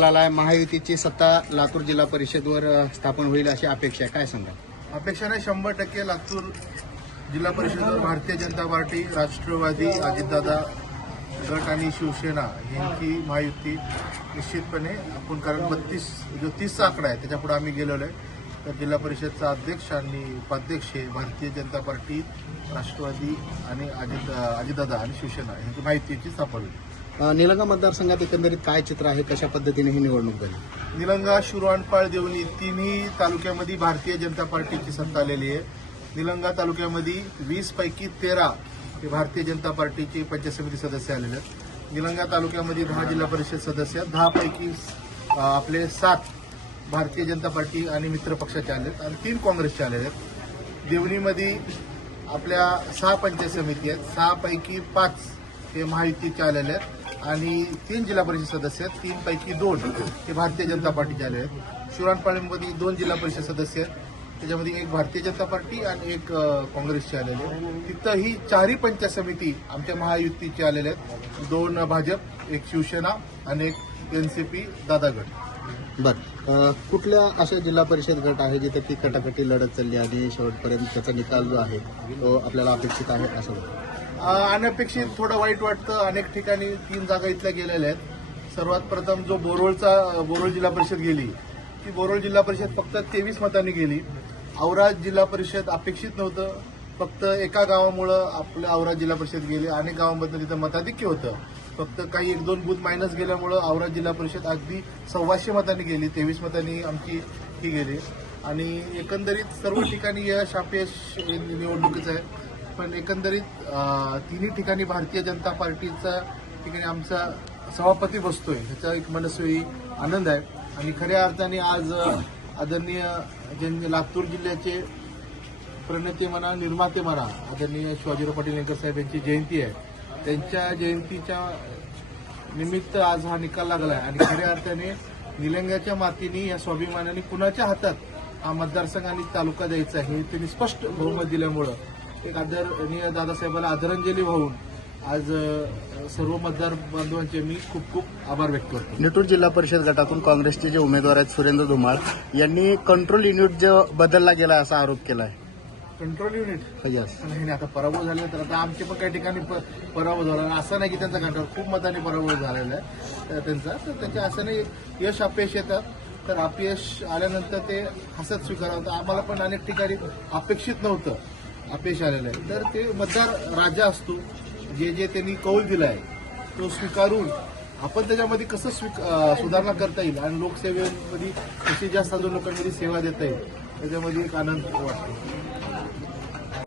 महायुतीची सत्ता लातूर जिल्हा परिषदवर स्थापन होईल अशी अपेक्षा आहे, काय सांगा? अपेक्षा नाही, 100% लातूर जिल्हा परिषद भारतीय जनता पार्टी, राष्ट्रवादी, अजितदादा गट आणि शिवसेना यांची महायुती निश्चितपणे आपण, कारण 30चा आकडा आहे त्याच्या पुढे आम्ही गेलेलो आहे. तर जिल्हा परिषदचा अध्यक्ष आणि उपाध्यक्ष हे भारतीय जनता पार्टी, राष्ट्रवादी आणि अजितदादा आणि शिवसेना यांची महायुतीची स्थापन होईल. निलंगा मतदारसंघात एकंदरीत काय चित्र आहे, कशा पद्धतीने ही निवडणूक झाली? निलंगा, शिरवानपाळ, देवणी तिन्ही तालुक्यामध्ये भारतीय जनता पार्टीची सत्ता आलेली आहे. निलंगा तालुक्यामध्ये 20 पैकी 13 हे भारतीय जनता पार्टीचे पंचायत समिती सदस्य आलेले आहेत. निलंगा तालुक्यामध्ये 10 जिल्हा परिषद सदस्य आहेत. 10 पैकी आपले 7 भारतीय जनता पार्टी आणि मित्र पक्षाचे आले आहेत आणि 3 काँग्रेसचे आलेले आहेत. देवणीमध्ये आपल्या 6 पंचायत समिती आहेत. 6 पैकी 5 हे महायुतीचे आलेले आहेत आणि 3 जिल्हा परिषद सदस्य आहेत. 3 पैकी 2 हे भारतीय जनता पार्टीचे आले आहेत. शिवरानपाळीमध्ये 2 जिल्हा परिषद सदस्य आहेत, त्याच्यामध्ये 1 भारतीय जनता पार्टी आणि 1 काँग्रेसचे आलेले आहेत. तिथंही 4ही पंचायत समिती आमच्या महायुतीचे आलेले आहेत. 2 भाजप, 1 शिवसेना आणि 1 एनसीपी दादा गट. बरं, कुठल्या अशा जिल्हा परिषद गट आहे जिथे ती कटाकटी लढत चालली आणि शेवटपर्यंत त्याचा निकाल जो आहे तो आपल्याला अपेक्षित आहे असं? अनपेक्षित थोडं वाईट वाटतं. अनेक ठिकाणी 3 जागा इथल्या गेलेल्या आहेत. सर्वात प्रथम जो बोरोळ जिल्हा परिषद गेली, ती बोरोळ जिल्हा परिषद फक्त 23 मतांनी गेली. औराद जिल्हा परिषद अपेक्षित नव्हतं, फक्त एका गावामुळं आपलं औराद जिल्हा परिषद गेली. अनेक गावांमधलं तिथं मताधिक्य होतं, फक्त काही 1-2 बूथ मायनस गेल्यामुळं औराद जिल्हा परिषद अगदी 1,400 मतांनी गेली. 23 मतांनी आमची ही गेली आणि एकंदरीत सर्व ठिकाणी यश अपयश निवडणुकीचं आहे. पण एकंदरीत तिन्ही ठिकाणी भारतीय जनता पार्टीचा ठिकाणी आमचा सभापती बसतोय, ह्याचा एक मनस्वी आनंद आहे. आणि खऱ्या अर्थाने आज आदरणीय लातूर जिल्ह्याचे प्रणेते म्हणा, निर्माते म्हणा, आदरणीय शिवाजीराव पाटील निलंगेकर साहेब यांची जयंती आहे. त्यांच्या जयंतीच्या निमित्त आज हा निकाल लागला आहे आणि खऱ्या अर्थाने निलंग्याच्या मातीने या स्वाभिमानाने कुणाच्या हातात हा मतदारसंघ आणि तालुका द्यायचा आहे त्यांनी स्पष्ट बहुमत दिल्यामुळं एक आदरणीय दादासाहेबांना आदरांजली वाहून आज सर्व मतदार बांधवांचे मी खूप खूप आभार व्यक्त करतो. लातूर जिल्हा परिषद गटातून काँग्रेसचे जे उमेदवार आहेत सुरेंद्र धुमाळ यांनी कंट्रोल युनिट जो बदलला गेला असा आरोप केला आहे. कंट्रोल युनिट नाही, आता पराभव झाले तर आता आमचे पण काही ठिकाणी पराभव झाला. असं नाही की त्यांचा कंट्रोल खूप मतांनी पराभव झालेला आहे त्यांचा, तर त्याच्या असं नाही यश अपयश येतात, तर अपयश आल्यानंतर ते हसत स्वीकारावं. आम्हाला पण अनेक ठिकाणी अपेक्षित नव्हतं अपयश आलेलं आहे, तर ते मतदार राजा असतो. जे त्यांनी कौल दिला आहे तो स्वीकारून आपण त्याच्यामध्ये कसं सुधारणा करता येईल आणि लोकसेवेमध्ये कशी जास्त अजून लोकांमध्ये सेवा देता येईल त्याच्यामध्ये एक आनंद वाटतो.